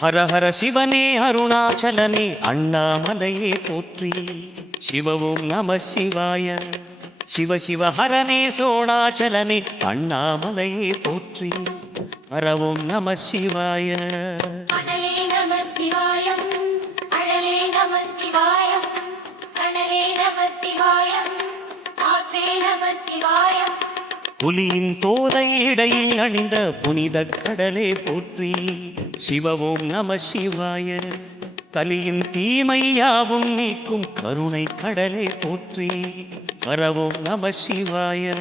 ஹர ஹர சிவனே அருணாச்சலனே அண்ணாமலையே போற்றி. சிவவும் நம சிவாய. சிவ சிவ ஹரனே சோணாச்சலனே அண்ணாமலையே போற்றி. ஹரவும் நம சிவாய. புலியின் தோலை இடையில் அணிந்த புனித கடலே போற்றி. சிவவும் நம சிவாய. கலியின் தீமையாவும் நீக்கும் கருணை கடலே போற்றி. ஹரவும் நம சிவாய.